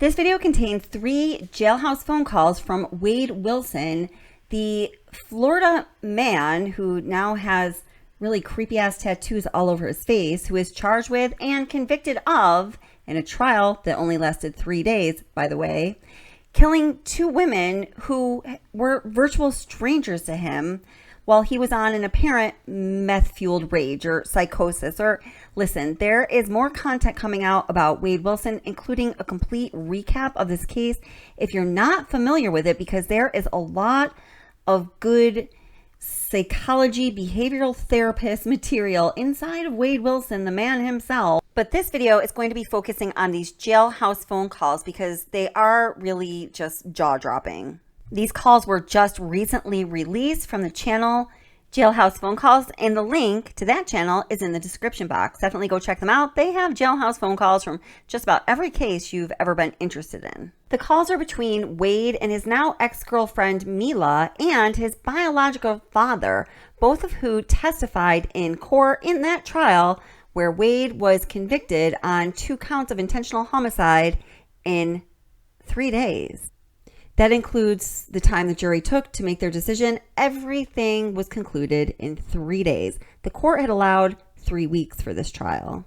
This video contains 3 jailhouse phone calls from Wade Wilson, the Florida man who now has really creepy ass tattoos all over his face, who is charged with and convicted of, in a trial that only lasted 3 days, by the way, killing 2 women who were virtual strangers to him while he was on an apparent meth-fueled rage or psychosis. Or listen, there is more content coming out about Wade Wilson, including a complete recap of this case if you're not familiar with it, because there is a lot of good psychology, behavioral therapist material inside of Wade Wilson, the man himself. But this video is going to be focusing on these jailhouse phone calls because they are really just jaw-dropping. These calls were just recently released from the channel Jailhouse Phone Calls, and the link to that channel is in the description box. Definitely go check them out. They have jailhouse phone calls from just about every case you've ever been interested in. The calls are between Wade and his now ex-girlfriend Mila and his biological father, both of who testified in court in that trial where Wade was convicted on 2 counts of intentional homicide in 3 days. That includes the time the jury took to make their decision. Everything was concluded in 3 days. The court had allowed 3 weeks for this trial.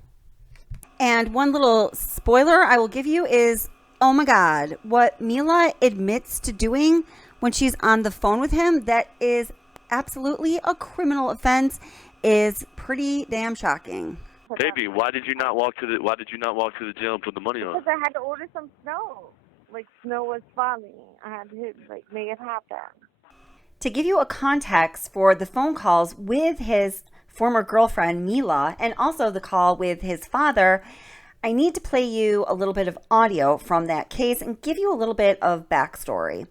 And one little spoiler I will give you is, oh my God, what Mila admits to doing when she's on the phone with him, that is absolutely a criminal offense, is pretty damn shocking. Baby, why did you not walk to the jail and put the money on? Because I had to order some snow. Like, snow was falling. I had to, make it happen. To give you a context for the phone calls with his former girlfriend, Mila, and also the call with his father, I need to play you a little bit of audio from that case and give you a little bit of backstory.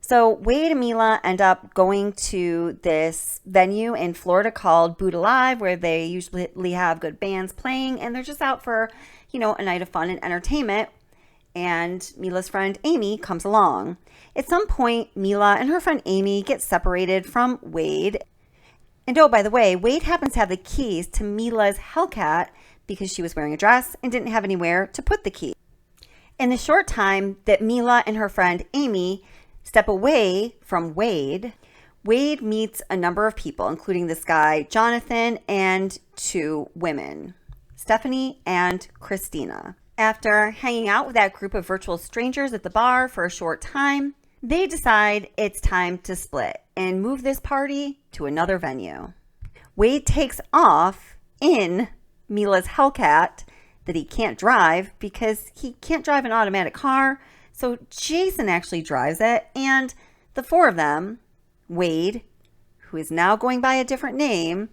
So Wade and Mila end up going to this venue in Florida called Boot Alive, where they usually have good bands playing, and they're just out for, a night of fun and entertainment. And Mila's friend Amy comes along. At some point, Mila and her friend Amy get separated from Wade. And oh, by the way, Wade happens to have the keys to Mila's Hellcat because she was wearing a dress and didn't have anywhere to put the key. In the short time that Mila and her friend Amy step away from Wade, Wade meets a number of people, including this guy, Jonathan, and 2 women, Stephanie and Christina. After hanging out with that group of virtual strangers at the bar for a short time, they decide it's time to split and move this party to another venue. Wade takes off in Mila's Hellcat that he can't drive because he can't drive an automatic car, so Jason actually drives it, and the 4 of them, Wade, who is now going by a different name,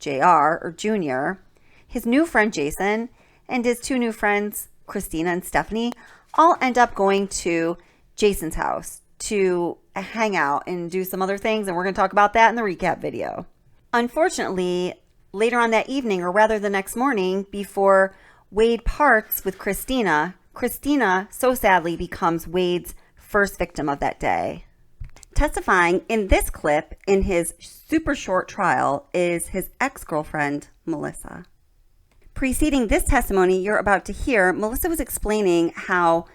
JR or Junior, his new friend Jason, and his 2 new friends, Christina and Stephanie, all end up going to Jason's house to hang out and do some other things, and we're going to talk about that in the recap video. Unfortunately, later on that evening, or rather the next morning, before Wade parts with Christina, Christina so sadly becomes Wade's first victim of that day. Testifying in this clip in his super short trial is his ex-girlfriend, Melissa. Preceding this testimony you're about to hear, Melissa was explaining how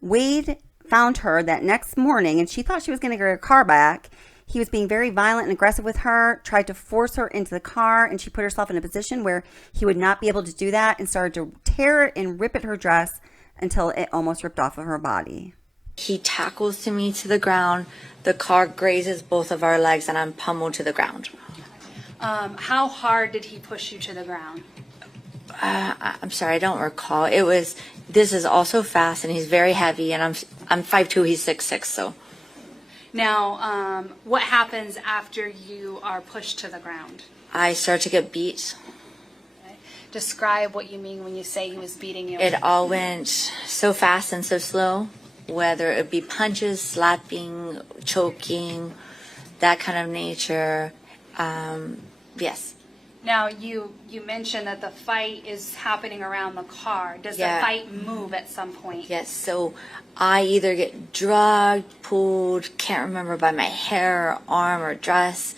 Wade found her that next morning and she thought she was going to get her car back. He was being very violent and aggressive with her, tried to force her into the car, and she put herself in a position where he would not be able to do that and started to tear and rip at her dress until it almost ripped off of her body. He tackles to me to the ground. The car grazes both of our legs and I'm pummeled to the ground. How hard did he push you to the ground? I'm sorry, I don't recall. This is also fast and he's very heavy, and I'm 5'2", he's 6'6", so. Now, what happens after you are pushed to the ground? I start to get beat. Okay. Describe what you mean when you say he was beating you. It all went so fast and so slow, whether it be punches, slapping, choking, that kind of nature. Yes. Now, you mentioned that the fight is happening around the car. Does the fight move at some point? Yes, so I either get drugged, pulled, can't remember, by my hair, arm, or dress,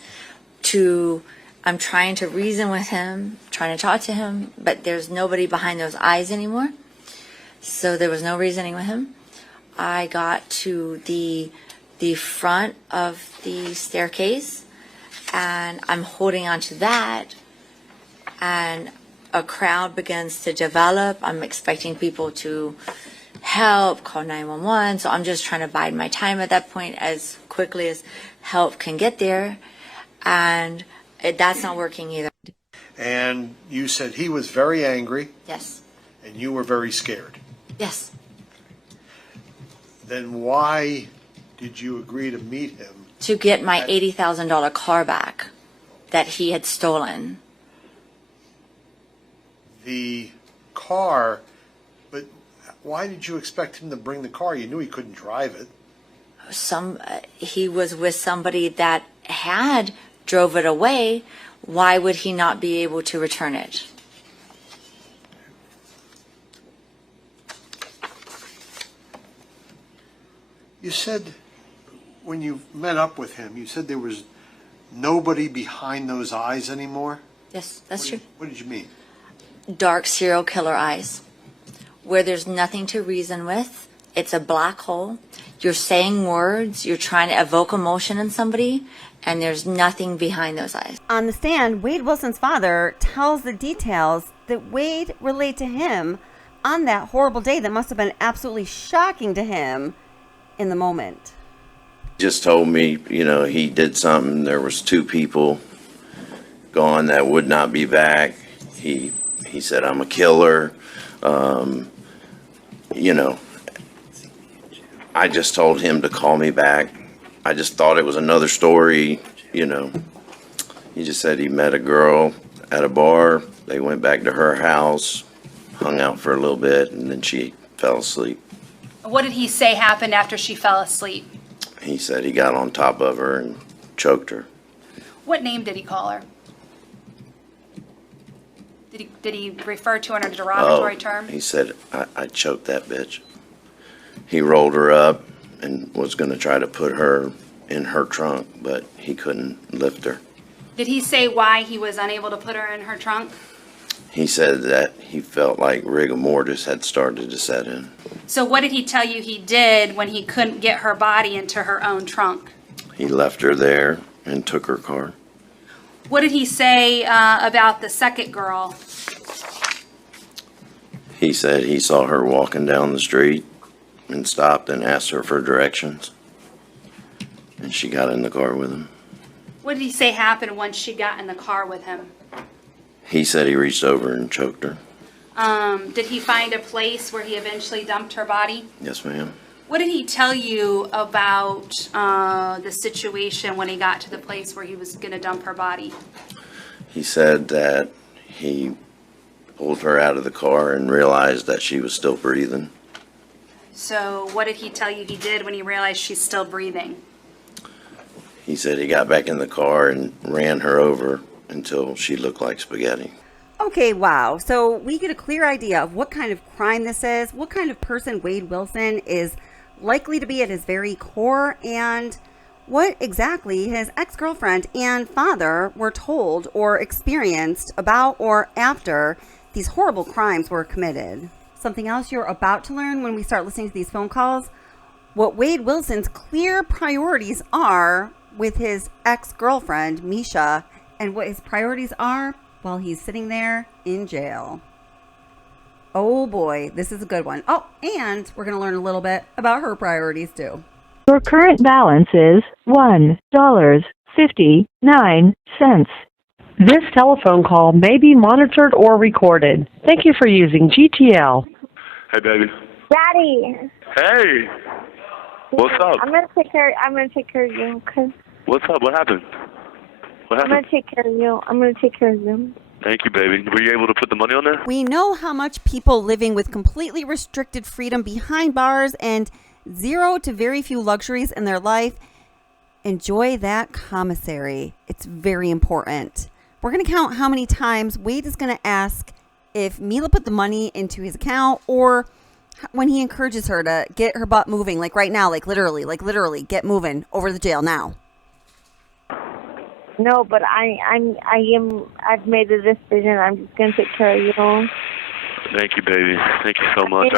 to I'm trying to reason with him, trying to talk to him, but there's nobody behind those eyes anymore. So there was no reasoning with him. I got to the front of the staircase, and I'm holding on to that, and a crowd begins to develop. I'm expecting people to help, call 911. So I'm just trying to bide my time at that point as quickly as help can get there. And that's not working either. And you said he was very angry. Yes. And you were very scared. Yes. Then why did you agree to meet him? To get my $80,000 car back that he had stolen. The car, but why did you expect him to bring the car? You knew he couldn't drive it. He was with somebody that had drove it away. Why would he not be able to return it? You said when you met up with him, you said there was nobody behind those eyes anymore? Yes, that's true. What did you mean? Dark serial killer eyes, where there's nothing to reason with. It's a black hole. You're saying words, you're trying to evoke emotion in somebody, and there's nothing behind those eyes. On the stand, Wade Wilson's father tells the details that Wade relayed to him on that horrible day that must have been absolutely shocking to him in the moment. Just told me, he did something. There was 2 people gone that would not be back. He said, I'm a killer. I just told him to call me back. I just thought it was another story. He just said he met a girl at a bar. They went back to her house, hung out for a little bit, and then she fell asleep. What did he say happened after she fell asleep? He said he got on top of her and choked her. What name did he call her? Did he refer to her in a derogatory term? He said, I choked that bitch. He rolled her up and was going to try to put her in her trunk, but he couldn't lift her. Did he say why he was unable to put her in her trunk? He said that he felt like rigor mortis had started to set in. So what did he tell you he did when he couldn't get her body into her own trunk? He left her there and took her car. What did he say about the second girl? He said he saw her walking down the street and stopped and asked her for directions. And she got in the car with him. What did he say happened once she got in the car with him? He said he reached over and choked her. Did he find a place where he eventually dumped her body? Yes, ma'am. What did he tell you about the situation when he got to the place where he was going to dump her body? He said that he pulled her out of the car and realized that she was still breathing. So what did he tell you he did when he realized she's still breathing? He said he got back in the car and ran her over until she looked like spaghetti. Okay, wow. So we get a clear idea of what kind of crime this is, what kind of person Wade Wilson is likely to be at his very core, and what exactly his ex-girlfriend and father were told or experienced about or after these horrible crimes were committed. Something else you're about to learn when we start listening to these phone calls, what Wade Wilson's clear priorities are with his ex-girlfriend, Misha, and what his priorities are while he's sitting there in jail. Oh boy, this is a good one. Oh, and we're going to learn a little bit about her priorities too. Your current balance is $1.59. This telephone call may be monitored or recorded. Thank you for using GTL. Hey, baby. Daddy. Hey. What's up? I'm gonna take care of you. Okay? What's up? What happened? What I'm happened? gonna take care of you. Thank you, baby. Were you able to put the money on there? We know how much people living with completely restricted freedom behind bars and zero to very few luxuries in their life enjoy that commissary. It's very important. We're going to count how many times Wade is going to ask if Mila put the money into his account, or when he encourages her to get her butt moving, like right now, like literally get moving over the jail now. No, but I've made a decision. I'm just gonna take care of you. Thank you, baby. Thank you so much.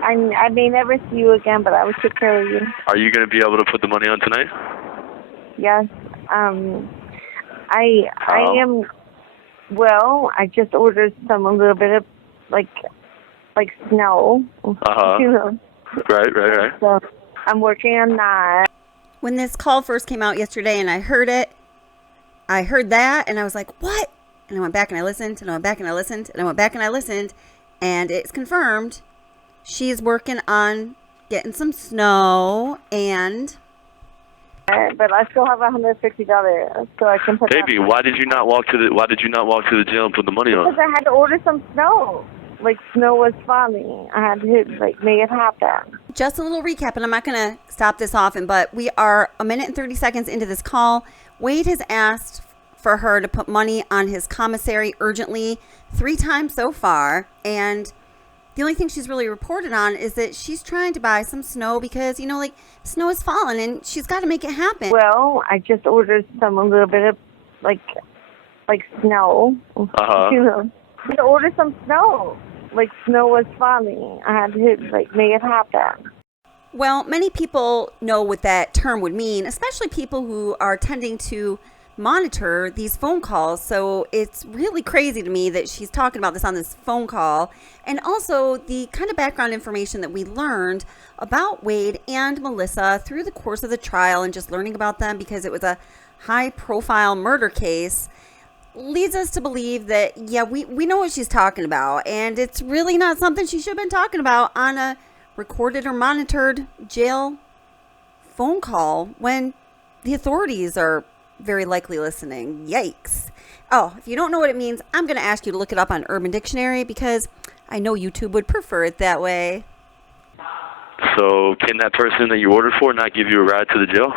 I may never see you again, but I will take care of you. Are you going to be able to put the money on tonight? Yes. I am. Well, I just ordered a little bit of like snow. You know. Right. So I'm working on that. When this call first came out yesterday and I heard that and I was like, what? And I went back and I listened and I went back and I listened and I went back and I listened, and it's confirmed. She's working on getting some snow, and but I still have $150, so I can put. Baby, why did you not walk to the jail and put the money on? Because I had to order some snow. Like, snow was falling. I had to make it happen. just a little recap, and I'm not going to stop this often, but we are a minute and 30 seconds into this call. Wade has asked for her to put money on his commissary urgently 3 times so far, and the only thing she's really reported on is that she's trying to buy some snow because, snow is falling and she's got to make it happen. Well, I just ordered a little bit of like snow. You know, I had to order some snow. Like, snow was falling. I had to make it happen. Well, many people know what that term would mean, especially people who are tending to monitor these phone calls. So it's really crazy to me that she's talking about this on this phone call, and also the kind of background information that we learned about Wade and Melissa through the course of the trial, and just learning about them because it was a high profile murder case leads us to believe that, we know what she's talking about, and it's really not something she should have been talking about on a recorded or monitored jail phone call when the authorities are very likely listening. Yikes. Oh, if you don't know what it means, I'm going to ask you to look it up on Urban Dictionary because I know YouTube would prefer it that way. So can that person that you ordered for not give you a ride to the jail?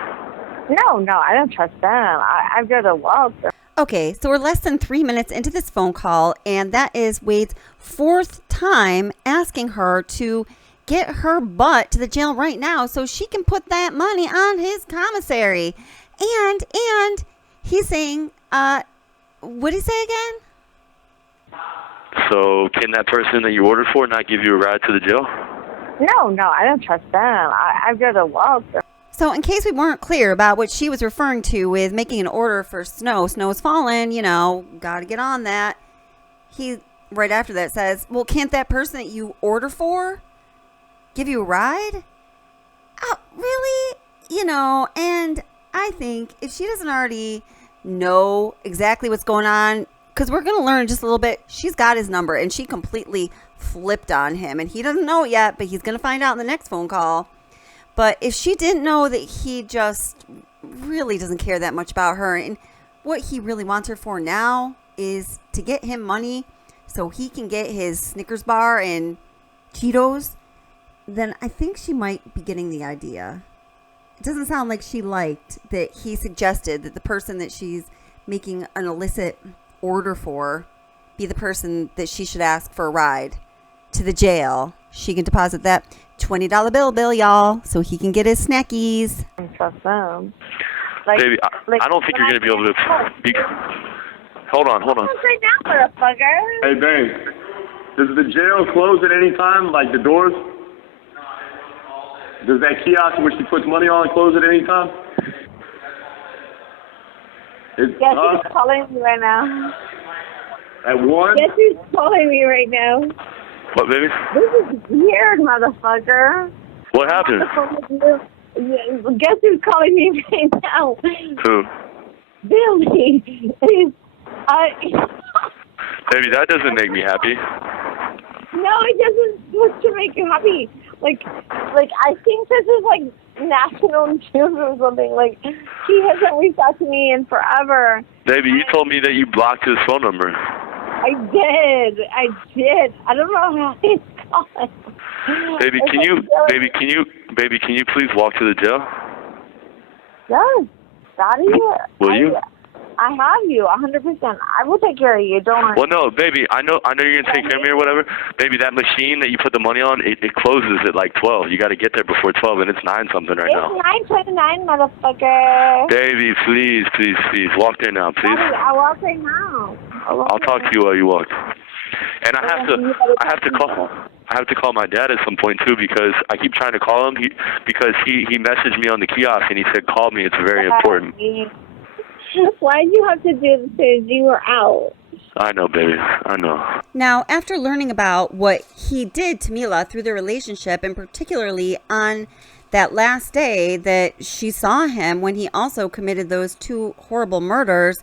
No, I don't trust them. I've got to walk. Okay, so we're less than 3 minutes into this phone call, and that is Wade's 4th time asking her to get her butt to the jail right now so she can put that money on his commissary. And he's saying, what did he say again? So can that person that you ordered for not give you a ride to the jail? No, I don't trust them. I've got to walk. So in case we weren't clear about what she was referring to with making an order for snow is falling, got to get on that. He, right after that, says, well, can't that person that you order for give you a ride? Oh, really? And I think if she doesn't already know exactly what's going on, because we're going to learn just a little bit, she's got his number and she completely flipped on him, and he doesn't know it yet, but he's going to find out in the next phone call. But if she didn't know that he just really doesn't care that much about her, and what he really wants her for now is to get him money so he can get his Snickers bar and Cheetos, then I think she might be getting the idea. It doesn't sound like she liked that he suggested that the person that she's making an illicit order for be the person that she should ask for a ride to the jail. She can deposit that $20 bill, y'all, so he can get his snackies. I don't trust them. Baby, I don't think you're going to be able to... Hold on. Right now, motherfucker. Hey, babe. Does the jail close at any time, like the doors? Does that kiosk where she puts money on close at any time? Guess who's calling me right now? At 1? Guess who's calling me right now? What, baby? This is weird, motherfucker. What happened? Guess who's calling me right now? Who? Billy. Baby, that doesn't make me happy. No, it doesn't supposed to make you happy. Like I think this is like national news or something. Like, he hasn't reached out to me in forever. Baby, you told me that you blocked his phone number. I did. I don't know how he's calling. Baby, can you please walk to the jail? Yes. Daddy. Will you? I have you, 100%. I will take care of you. Don't worry. Well, no, baby. I know you're gonna take care of me or whatever. Baby, that machine that you put the money on, it closes at like 12. You got to get there before 12, and it's 9 something right now. It's 9:29, motherfucker. Baby, please, walk there now, please. Daddy, I'll walk right now. I'll talk to you while you walk. And I have I have to call my dad at some point too because I keep trying to call him. Because he messaged me on the kiosk and he said, "Call me. It's very important." Why did you have to do this? You were out. I know, baby. I know. Now, after learning about what he did to Mila through their relationship, and particularly on that last day that she saw him when he also committed those 2 horrible murders,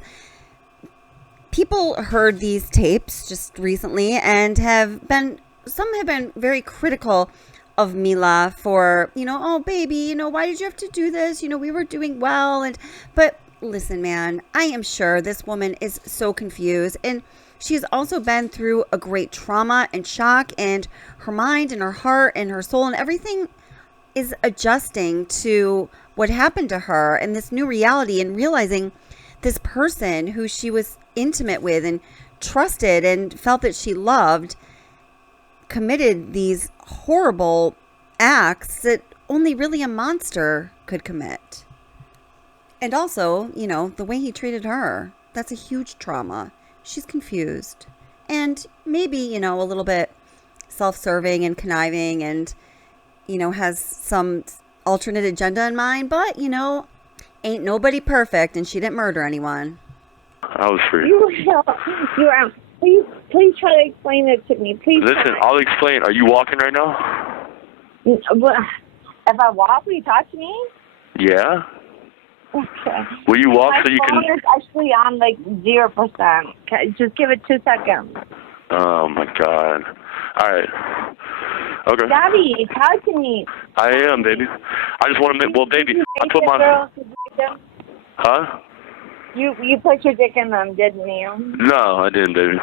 people heard these tapes just recently and some have been very critical of Mila for, oh, baby, why did you have to do this? We were doing well. But listen, man, I am sure this woman is so confused, and she's also been through a great trauma and shock, and her mind and her heart and her soul and everything is adjusting to what happened to her and this new reality, and realizing this person who she was intimate with and trusted and felt that she loved committed these horrible acts that only really a monster could commit. And also, the way he treated her, that's a huge trauma. She's confused. And maybe, a little bit self-serving and conniving and, has some alternate agenda in mind. But, ain't nobody perfect, and she didn't murder anyone. I was free. Please try to explain it to me. Please. Listen, I'll explain. Are you walking right now? If I walk, will you talk to me? Yeah. Okay. Will you walk so you can... My phone is actually on 0%. Okay, just give it 2 seconds. Oh my God. All right. Okay. Daddy, talk to me. I am, baby. I just want to make... Well, baby, I put my... Huh? You put your dick in them, didn't you? No, I didn't, baby.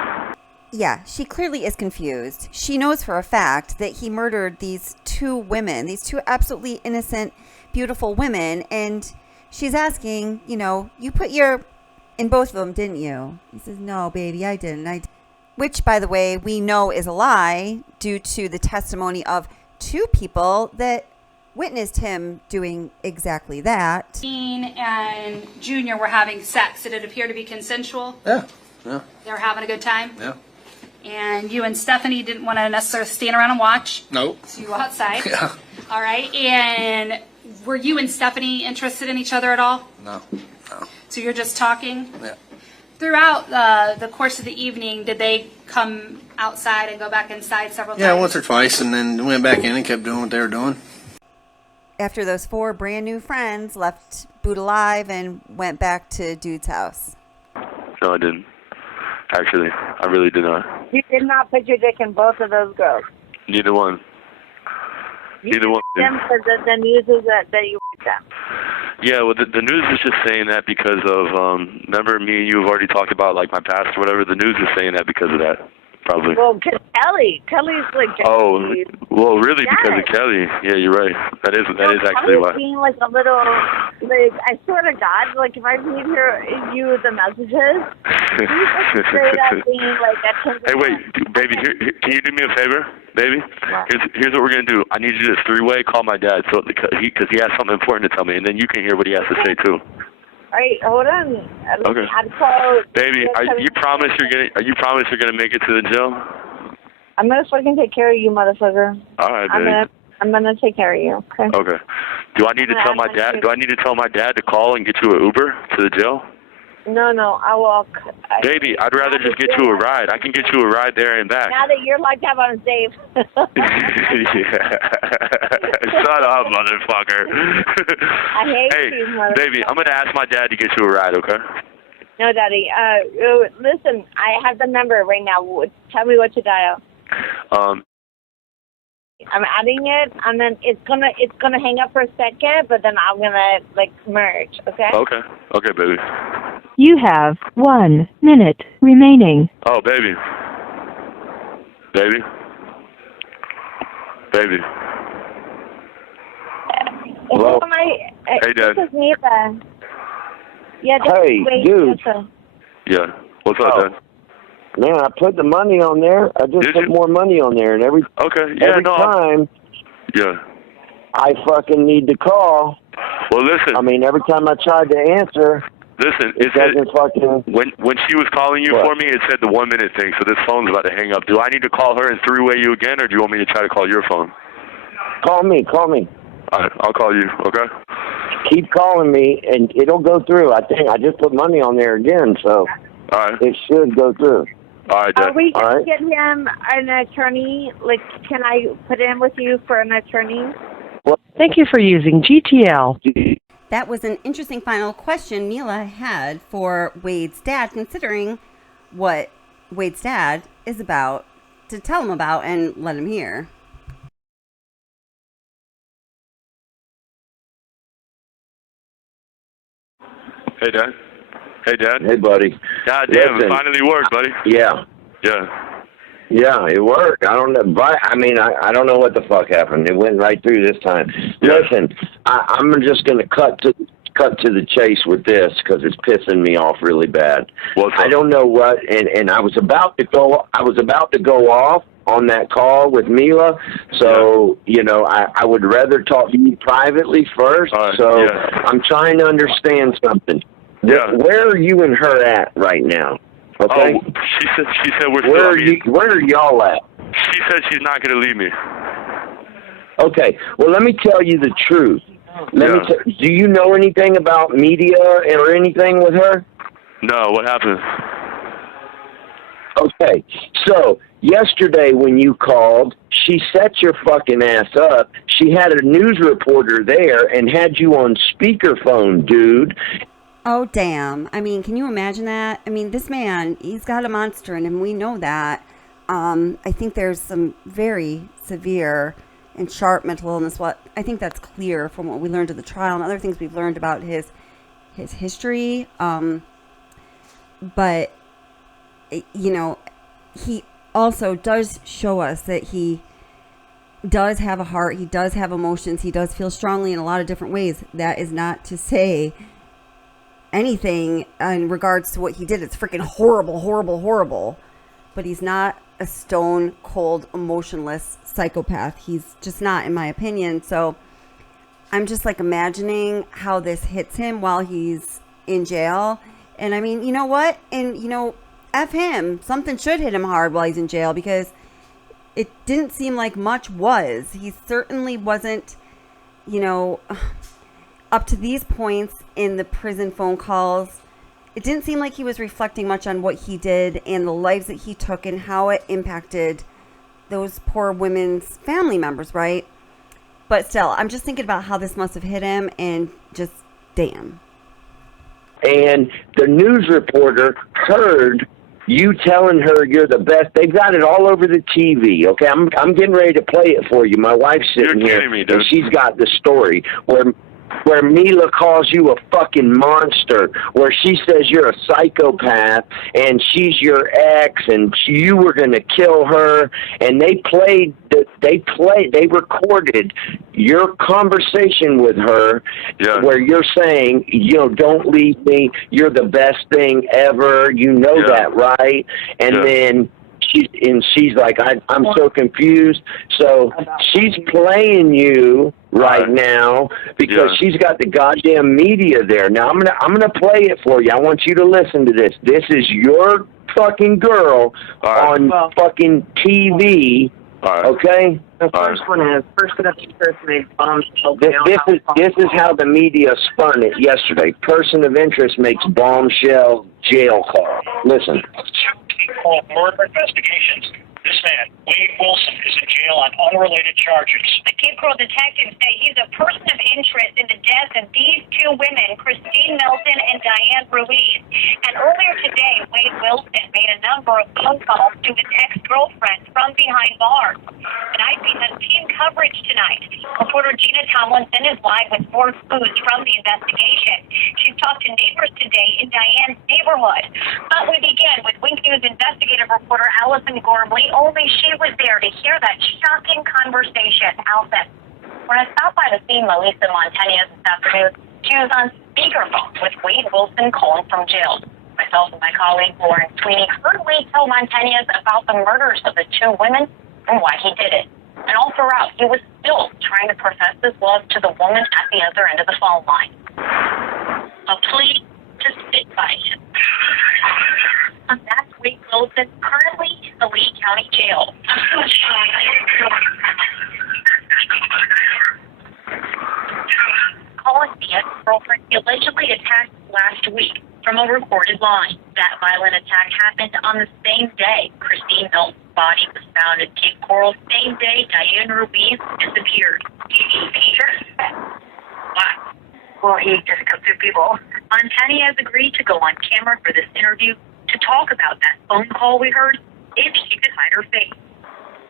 Yeah, she clearly is confused. She knows for a fact that he murdered these 2 women, these 2 absolutely innocent, beautiful women, and she's asking, you put your in both of them, didn't you? He says, no, baby, I didn't. Which, by the way, we know is a lie due to the testimony of 2 people that witnessed him doing exactly that. Dean and Junior were having sex. Did it appear to be consensual? Yeah. They were having a good time? Yeah. And you and Stephanie didn't want to necessarily stand around and watch? Nope. So you were outside? Yeah. All right. And were you and Stephanie interested in each other at all? No. So you're just talking? Yeah. Throughout the course of the evening, did they come outside and go back inside several times? Yeah, once or twice, and then went back in and kept doing what they were doing. After those 4 brand new friends left Boot alive and went back to Dude's house. No, I didn't. Actually, I really did not. You did not put your dick in both of those girls. Neither one. Neither one. Them because the news is that you with them. Yeah, well, the news is just saying that because of, remember me and you have already talked about, my past or whatever. The news is saying that because of that, probably. Well, Kelly's Oh, well, really, because of Kelly. Yeah, you're right. That is actually why. Being a little, I swear to God, if I read you the messages, he's straight up being a Hey, wait, baby, can you do me a favor, baby? Here's what we're gonna do. I need you to 3-way call my dad, because he has something important to tell me, and then you can hear what he has to say too. All right, hold on. Okay. Baby, you promise you're gonna make it to the jail? I'm gonna fucking take care of you, motherfucker. All right, baby. I'm gonna take care of you. Okay. Okay. Do I need to tell my dad? Do I need to tell my dad to call and get you an Uber to the jail? No, I'll walk. Baby, I'd rather just get you a ride. I can get you a ride there and back. Now that you're locked up on safe. Yeah. Shut up, motherfucker. I hate you, motherfucker. Baby, I'm going to ask my dad to get you a ride, okay? No, Daddy. Listen, I have the number right now. Tell me what to dial. I'm adding it, and then it's gonna hang up for a second, but then I'm gonna merge. Okay. Okay, baby. You have 1 minute remaining. Oh, baby. Baby. Hello. Hey, Dad. This is Mila. Yeah. Hey, dude. Yeah. What's up, Dad? Man, I put the money on there. I just put more money on there, and every time, I fucking need to call. Well, listen. I mean, every time I tried to answer, Listen, it doesn't fucking... When she was calling you What? for me, it said the 1 minute thing, so this phone's about to hang up. Do I need to call her and three-way you again, or do you want me to try to call your phone? Call me. All right, I'll call you, okay? Keep calling me, and it'll go through. I think I just put money on there again, so all right. It should go through. All right, Dad. Are we going to get him an attorney? Like, can I put him with you for an attorney? Thank you for using GTL. That was an interesting final question Mila had for Wade's dad, considering what Wade's dad is about to tell him about and let him hear. Hey, Dad. Hey, Dad. Hey, buddy. God damn, Listen, it finally worked, buddy. Yeah. Yeah, it worked. I don't know, but I don't know what the fuck happened. It went right through this time. Yeah. Listen, I'm just going to cut to the chase with this because it's pissing me off really bad. I don't know what, and I was about to go. I was about to go off on that call with Mila, so I would rather talk to you privately first. I'm trying to understand something. Yeah. Where are you and her at right now? Okay. Oh, she said we're still. Where are y'all at? She said she's not going to leave me. Okay. Well, let me tell you the truth. Do you know anything about media or anything with her? No. What happened? Okay. So yesterday when you called, she set your fucking ass up. She had a news reporter there and had you on speakerphone, dude. Oh, damn. I mean, can you imagine that? I mean, this man, he's got a monster in him. We know that. I think there's some very severe and sharp mental illness. I think that's clear from what we learned at the trial and other things we've learned about his history. But, he also does show us that he does have a heart. He does have emotions. He does feel strongly in a lot of different ways. That is not to say anything in regards to what he did. It's freaking horrible, horrible, horrible. But he's not a stone cold, emotionless psychopath. He's just not, in my opinion. So I'm just like imagining how this hits him while he's in jail. And I mean, you know what? And F him. Something should hit him hard while he's in jail because it didn't seem like much was. He certainly wasn't, up to these points in the prison phone calls, it didn't seem like he was reflecting much on what he did and the lives that he took and how it impacted those poor women's family members, right? But still, I'm just thinking about how this must have hit him and just damn. And the news reporter heard you telling her you're the best. They've got it all over the TV, okay? I'm getting ready to play it for you. My wife's sitting here, and she's got the story where Mila calls you a fucking monster, where she says you're a psychopath and she's your ex and you were going to kill her, and they recorded your conversation with her where you're saying, don't leave me, you're the best thing ever, that, right? And then she's like, I'm so confused. So she's playing you right now because she's got the goddamn media there. Now I'm gonna play it for you. I want you to listen to this. This is your fucking girl on fucking TV. Okay? The first one is person makes bombshell. This is how the media spun it yesterday. Person of interest makes bombshell jail call. Listen. Murder investigations. This man, Wade Wilson, is in jail on unrelated charges. The Cape Coral detectives say he's a person of interest in the death of these two women, Christine Milton and Diane Ruiz. And earlier today, Wade Wilson made a number of phone calls to his ex-girlfriend from behind bars. Tonight, we have team coverage tonight. Reporter Gina Tomlinson is live with more clues from the investigation. She's talked to neighbors today in Diane's neighborhood. But we begin with Wink News investigative reporter Allison Gormley. Only she was there to hear that shocking conversation. Allison. When I stopped by the scene, Melissa Montañez this afternoon, she was on speakerphone with Wade Wilson calling from jail. Myself and my colleague Lauren Sweeney heard Wade tell Montañez about the murders of the two women and why he did it. And all throughout, he was still trying to profess his love to the woman at the other end of the phone line. A plea to stick by him. That's Wade Wilson, currently in the Lee County Jail. Calling the ex-girlfriend he allegedly attacked last week from a recorded line. That violent attack happened on the same day Christine Milton's body was found in Cape Coral, same day Diane Ruiz disappeared. What? Well, he just got two people. Montani has agreed to go on camera for this interview to talk about that phone call we heard, if she could hide her face.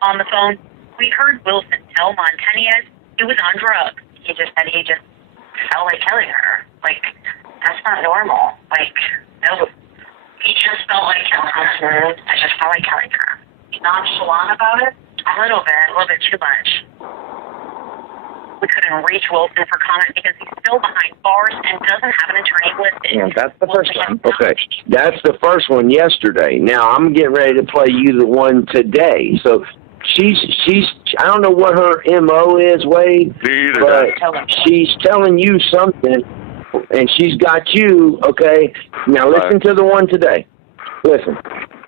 On the phone, we heard Wilson tell Montanez he was on drugs. He just said he just felt like killing her. Like, that's not normal. Like, no. He just felt like killing her. I just felt like killing her. Nonchalant about it? A little bit too much. We couldn't reach Wilson for comment because he's still behind bars and doesn't have an attorney listed. Yeah, that's the first one. Okay, that's the first one yesterday. Now I'm getting ready to play you the one today. So she's I don't know what her MO is, Wade, but she's telling you something, and she's got you. Okay, now listen to the one today. Listen.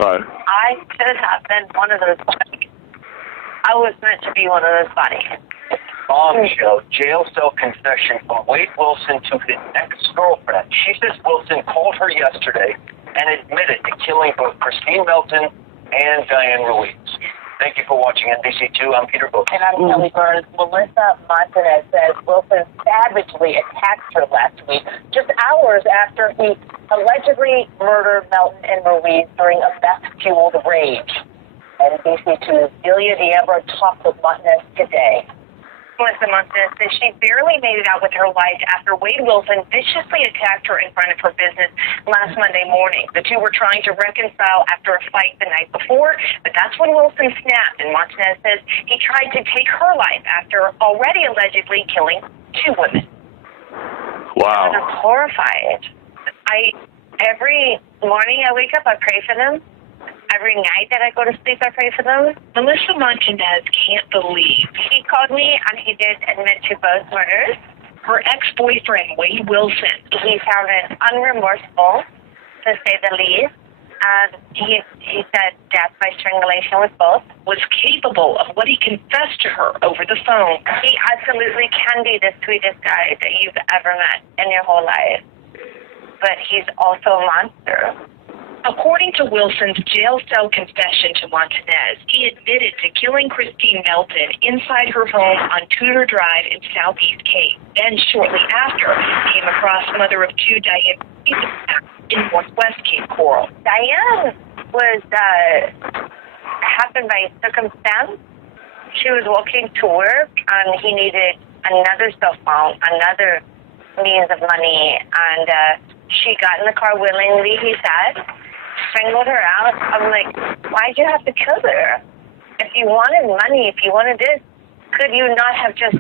All right. I could have been one of those bodies. I was meant to be one of those bodies. Bombshell jail cell confession from Wade Wilson to his ex-girlfriend. She says Wilson called her yesterday and admitted to killing both Christine Melton and Diane Ruiz. Thank you for watching NBC2. I'm Peter Book. And I'm Kelly Burns. Melissa Montanez says Wilson savagely attacked her last week, just hours after he allegedly murdered Melton and Ruiz during a meth-fueled rage. NBC2's Delia Diabra talked with Montanez today. Melissa Montanez says she barely made it out with her life after Wade Wilson viciously attacked her in front of her business last Monday morning. The two were trying to reconcile after a fight the night before, but that's when Wilson snapped, and Montanez says he tried to take her life after already allegedly killing two women. Wow. And I'm horrified. Every morning I wake up, I pray for them. Every night that I go to sleep, I pray for them. Melissa Montanez can't believe he called me, and he did admit to both murders. Her ex-boyfriend, Wade Wilson. He sounded unremorseful, to say the least. He said death by strangulation with both. Was capable of what he confessed to her over the phone. He absolutely can be the sweetest guy that you've ever met in your whole life. But he's also a monster. According to Wilson's jail cell confession to Montanez, he admitted to killing Christine Melton inside her home on Tudor Drive in Southeast Cape. Then, shortly after, came across mother of two, Diane, in Northwest Cape Coral. Diane was happened by circumstance. She was walking to work, and he needed another cell phone, another means of money, and she got in the car willingly, he said. Strangled her out. I'm like, why'd you have to kill her? If you wanted money, if you wanted this, could you not have just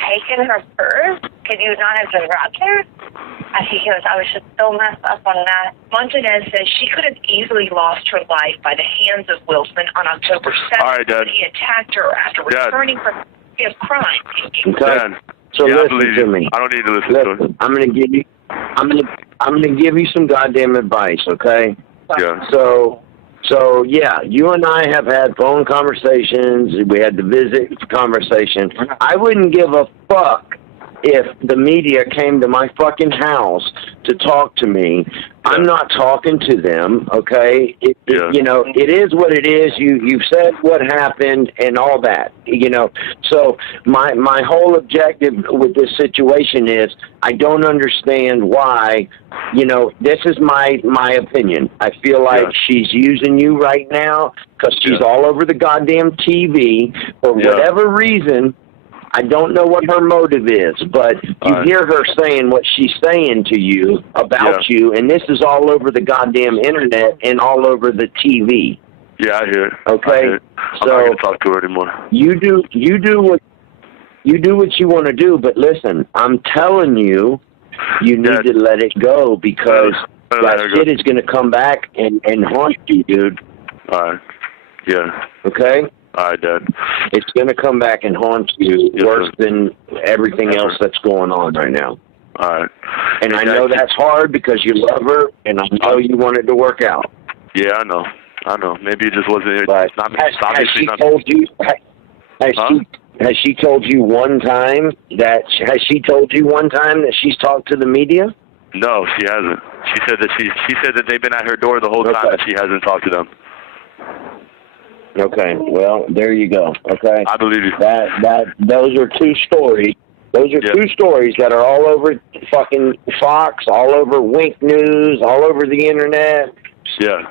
taken her purse? Could you not have just robbed her? He goes, I was just so messed up on that. Montanez says she could have easily lost her life by the hands of Wilson on October 7th. All right, Dad. He attacked her after returning from his crime. Dad. So yeah, listen to me. I don't need to listen to it. I'm gonna give you some goddamn advice, okay? Yeah. So yeah, you and I have had phone conversations. We had the visit conversation. I wouldn't give a fuck if the media came to my fucking house to talk to me. I'm not talking to them, okay? You know, it is what it is. You've said what happened and all that, you know. So my whole objective with this situation is I don't understand why, you know, this is my opinion. I feel like she's using you right now because she's all over the goddamn TV for whatever reason. I don't know what her motive is, but you hear her saying what she's saying to you about you, and this is all over the goddamn internet and all over the TV. Yeah, I hear it. Okay, I'm not gonna talk to her anymore. You do what you want to do, but listen, I'm telling you, you need to let it go because that shit is gonna come back and haunt you, dude. All right. Yeah. Okay. All right, Dad. It's going to come back and haunt you worse than everything else that's going on right now. All right. And I know that's hard because you love her, and I know you want it to work out. Yeah, I know. Maybe it just wasn't. But has she told you? Has she told you one time that? Has she told you one time that she's talked to the media? No, she hasn't. She said that they've been at her door the whole time, and she hasn't talked to them. Okay. Well, there you go. Okay. I believe you. Those are two stories. Those are two stories that are all over fucking Fox, all over Wink News, all over the internet. Yeah.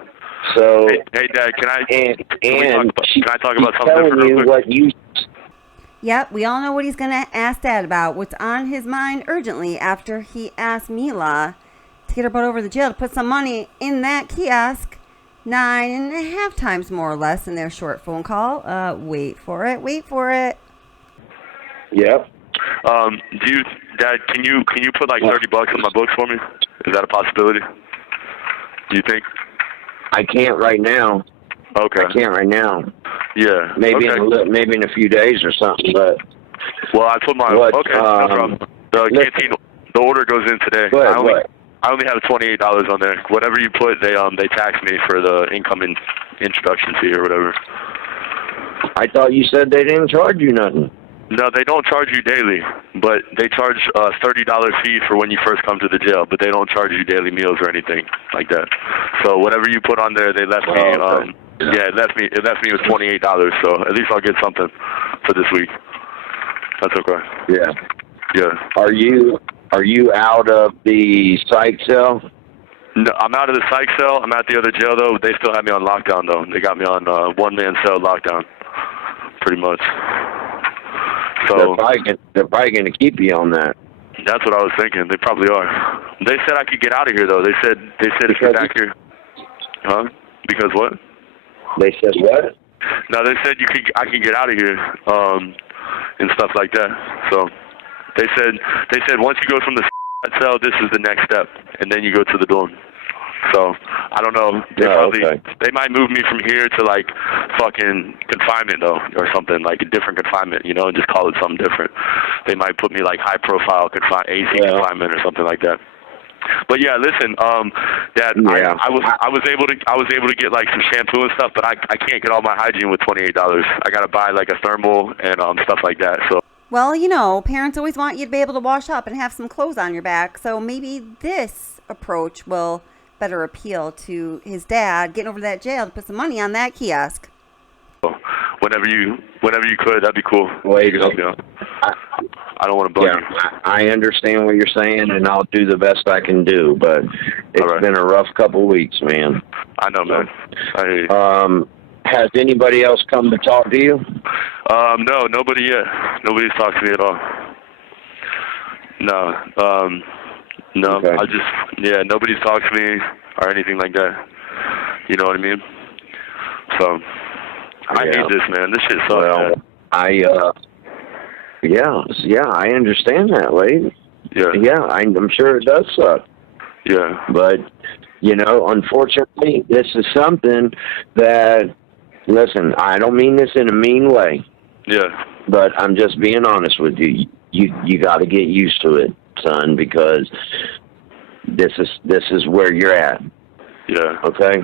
So. Hey Dad, can I talk about something telling real you quick? what you. Yep, we all know what he's going to ask Dad about. What's on his mind urgently after he asked Mila to get her butt over to the jail to put some money in that kiosk 9.5 times more or less in their short phone call. Wait for it. Yep. Dad, can you put like $30 on my books for me? Is that a possibility? Do you think? I can't right now. Okay. I can't right now. Yeah. Maybe okay. maybe in a few days or something. But well, I put my no problem. The canteen, the order goes in today. I only have $28 on there. Whatever you put, they tax me for the incoming introduction fee or whatever. I thought you said they didn't charge you nothing. No, they don't charge you daily, but they charge a $30 fee for when you first come to the jail, but they don't charge you daily meals or anything like that. So whatever you put on there, they left me. Okay. It left me with $28. So at least I'll get something for this week. That's okay. Yeah. Yeah. Are you out of the psych cell? No, I'm out of the psych cell. I'm at the other jail though. They still have me on lockdown though. They got me on one-man cell lockdown, pretty much. So they're probably going to keep you on that. That's what I was thinking. They probably are. They said I could get out of here though. They said if you're back here. Huh? Because what? They said what? No, they said I can get out of here, and stuff like that. So they said once you go from the cell, this is the next step, and then you go to the dorm. So I don't know. They might move me from here to like fucking confinement though, or something like a different confinement, and just call it something different. They might put me like high profile AC confinement or something like that. But yeah, listen, Dad, I was able to get like some shampoo and stuff, but I can't get all my hygiene with $28. I gotta buy like a thermal and stuff like that. So. Well, parents always want you to be able to wash up and have some clothes on your back, so maybe this approach will better appeal to his dad getting over to that jail to put some money on that kiosk. Whenever you could, that'd be cool. Wait, I don't want to bug you. I understand what you're saying, and I'll do the best I can do, but it's been a rough couple of weeks, man. I know, man. Has anybody else come to talk to you? No, nobody yet. Nobody's talked to me at all. No. No, okay. Nobody's talked to me or anything like that. You know what I mean? So, I hate this, man. This shit's so bad. I understand that, Wade. Yeah, I'm sure it does suck. Yeah. But, unfortunately, this is something that, listen, I don't mean this in a mean way. Yeah. But I'm just being honest with you. You got to get used to it, son, because this is where you're at. Yeah. Okay?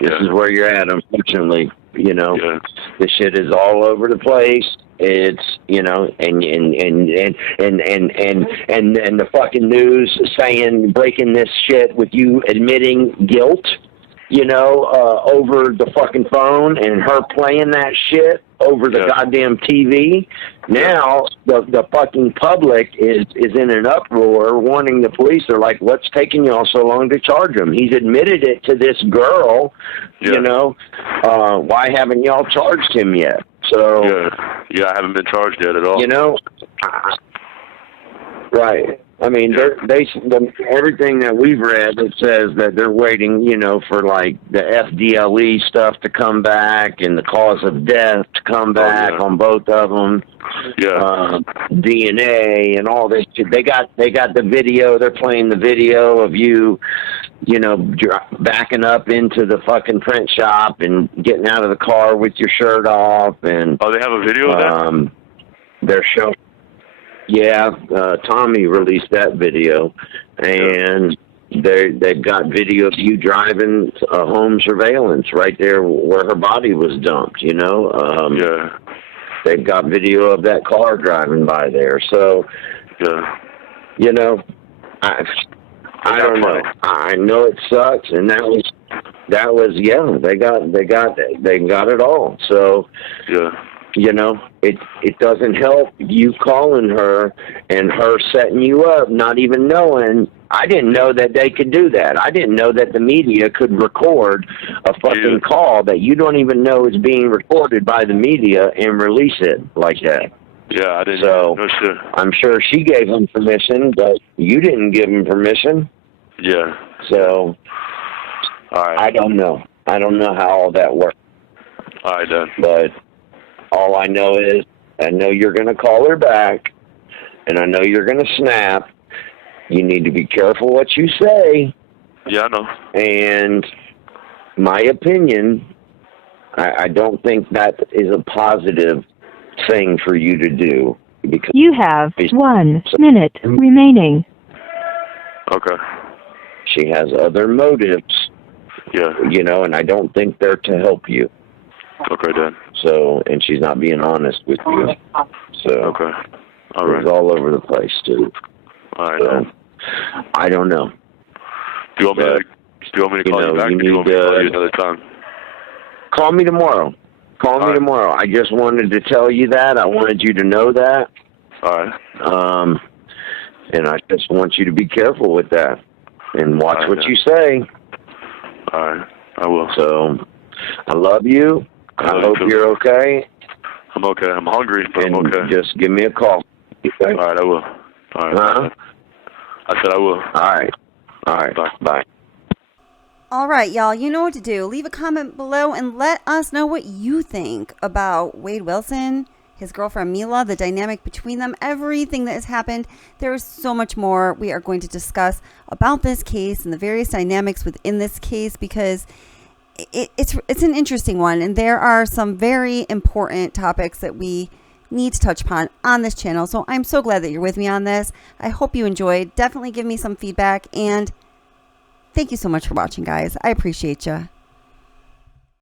This is where you're at, unfortunately. The shit is all over the place. It's and the fucking news breaking this shit with you admitting guilt, over the fucking phone and her playing that shit over the goddamn TV. Now the fucking public is in an uproar, wanting the police. They're like, "What's taking y'all so long to charge him? He's admitted it to this girl. Why haven't y'all charged him yet?" So I haven't been charged yet at all. Right. I mean, everything that we've read, it says that they're waiting, for like the FDLE stuff to come back and the cause of death to come back on both of them. Yeah. DNA and all this shit. They got the video. They're playing the video of you, backing up into the fucking print shop and getting out of the car with your shirt off. And they have a video of that? They're showing. Yeah, Tommy released that video, and they've got video of you driving home surveillance right there where her body was dumped. You know. Yeah. They've got video of that car driving by there. So. Yeah. You know, I don't know. I know it sucks, and that was yeah. They got it all. So. Yeah. You know, it doesn't help you calling her and her setting you up, not even knowing. I didn't know that they could do that. I didn't know that the media could record a fucking call that you don't even know is being recorded by the media and release it like that. Yeah, I didn't. So No shit. I'm sure she gave him permission, but you didn't give him permission. Yeah. So all right. I don't know. I don't know how all that works. All right, then. But all I know is I know you're going to call her back, and I know you're going to snap. You need to be careful what you say. Yeah, I know. And my opinion, I don't think that is a positive thing for you to do. Because you have 1 minute remaining. Okay. She has other motives. Yeah. You know, and I don't think they're to help you. Okay, then. So, and she's not being honest with you. So, okay. All right. It's all over the place, too. All right. So, I don't know. Do you want me to call you back, or do you want me to call you another time? Call me tomorrow. Call me tomorrow. I just wanted to tell you that. I wanted you to know that. All right. And I just want you to be careful with that and watch what you say. All right. I will. So, I love you. I hope you're okay. I'm okay. I'm hungry, but I'm okay. Just give me a call. All right, I will. All right. I said I will. All right. All right. Bye. All right, y'all. You know what to do. Leave a comment below and let us know what you think about Wade Wilson, his girlfriend Mila, the dynamic between them, everything that has happened. There is so much more we are going to discuss about this case and the various dynamics within this case, because it's an interesting one, and there are some very important topics that we need to touch upon on this channel. So I'm so glad that you're with me on this. I hope you enjoyed. Definitely give me some feedback, and thank you so much for watching, guys. I appreciate you.